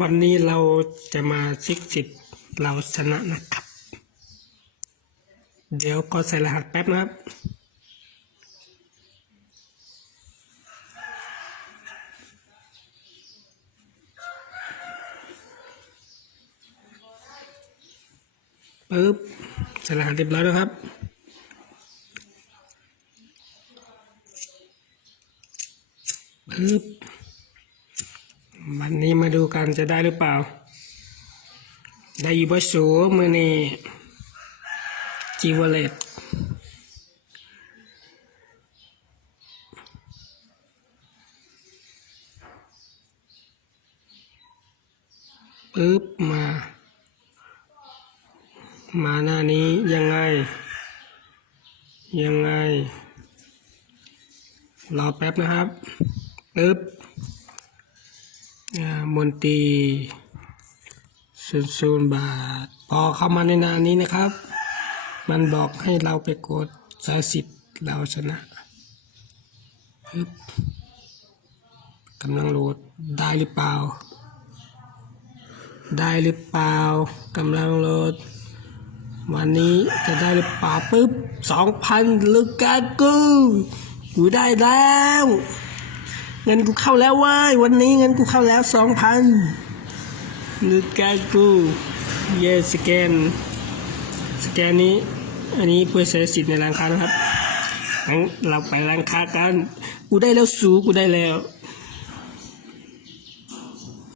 วันนี้เราจะมาเช็คสิทธ์เราชนะนะครับ เดี๋ยวก็ใส่รหัสแป๊บนะครับ ปึ๊บใส่รหัสเรียบร้อยแล้วครับปึ๊บ วันนี้มาดูกันจะได้หรือเปล่า ได้อยู่บ่สูมือนี่จีวเลตปึ๊บมา มาหน้านี้ยังไง ยังไง รอแป๊บนะครับปึ๊บ มนตีศูนย์ศูนย์บาท พอเข้ามาในนานนี้นะครับ มันบอกให้เราไปกดสาสิทธิ์เราชนะฮึบกำลังโหลดได้หรือเปล่า ได้หรือเปล่ากำลังโหลด วันนี้จะได้หรือเปล่าปึ๊บสองพันลูกกากูอยู่ได้แล้ว เงินกูเข้าแล้วว้ยวันนี้เงินกูเข้าแล้วสองพันลูกากูเยสแกน สแกนนี้ อันนี้เพื่อใช้สิทธิ์ในร้านค้านะครับงั้นเราไปร้านค้ากัน กูได้แล้วสูกูได้แล้ว